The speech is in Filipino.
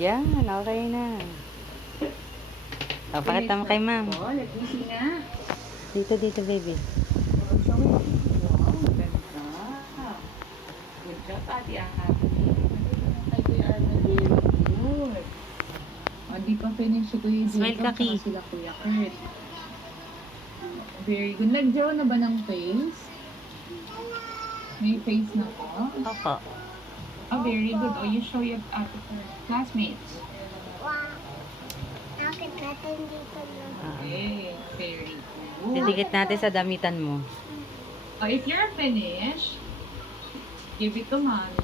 Yan, okay na. O, pakita mo kay ma'am. Oh, let me see nga. Dito, baby. Wow, ganda. Good job, Ate Ate. Kay Kuya Arman, very good. Oh, di pa finish si Kuya Jacob. Smile ka, Ki. Saka sila Kuya Kurt. Very good. Nag-draw na ba ng face? May face na po? Opo. Oh, very good. Oh, you show your classmates. Wow. Bakit natin dito lang? Okay, very good. Didikit natin sa damitan mo. Oh, if you're finished, give it to mommy.